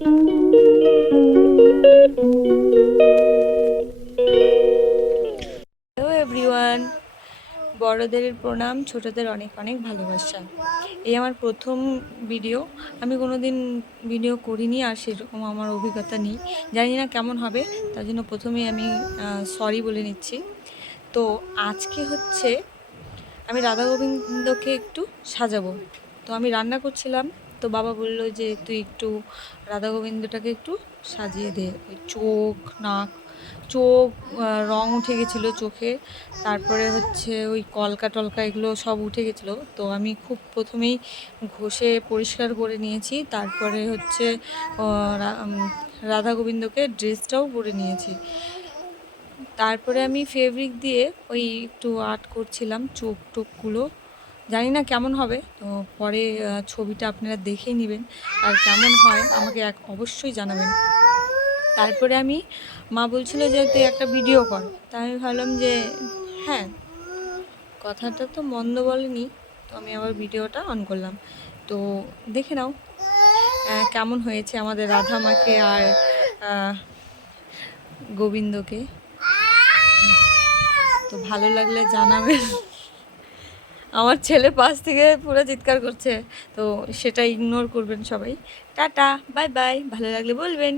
Hello everyone, বড়দের প্রণাম, ছোটদের অনেক অনেক ভালোবাসা। এই আমার প্রথম ভিডিও। আমি কোনোদিন ভিডিও করিনি, আর সেরকম আমার অভিজ্ঞতা নেই। জানি না কেমন হবে, তার জন্য প্রথমেই আমি সরি বলে নিচ্ছি। তো আজকে হচ্ছে আমি রাধা গোবিন্দকে একটু সাজাবো। তো আমি রান্না করছিলাম, তো বাবা বলল যে তুই একটু রাধা গোবিন্দটাকে একটু সাজিয়ে দে। ওই চোখ, নাক, চোখ রং উঠে গেছিলো চোখে, তারপরে হচ্ছে ওই কলকা টলকা এগুলো সব উঠে গেছিলো। তো আমি খুব প্রথমেই ঘষে পরিষ্কার করে নিয়েছি, তারপরে হচ্ছে রাধা গোবিন্দকে ড্রেসটাও পরে নিয়েছি। তারপরে আমি ফেব্রিক দিয়ে ওই একটু আর্ট করছিলাম চোখ টোকগুলো। জানি না কেমন হবে, তো পরে ছবিটা আপনারা দেখেই নেবেন, আর কেমন হয় আমাকে অবশ্যই জানাবেন। তারপরে মা বলছিল যে তুই একটা ভিডিও কর, তাই আমি ভাবলাম যে হ্যাঁ, কথাটা তো মন্দ বলেনি। তো আমি আবার ভিডিওটা অন করলাম। তো দেখে নাও কেমন হয়েছে আমাদের রাধা মাকে আর গোবিন্দকে। তো ভালো লাগলে জানাবেন। আমার ছেলে পাশ থেকে পুরো চিৎকার করছে, তো সেটা ইগনোর করবেন সবাই। টাটা, বাই বাই, ভালো লাগলে বলবেন।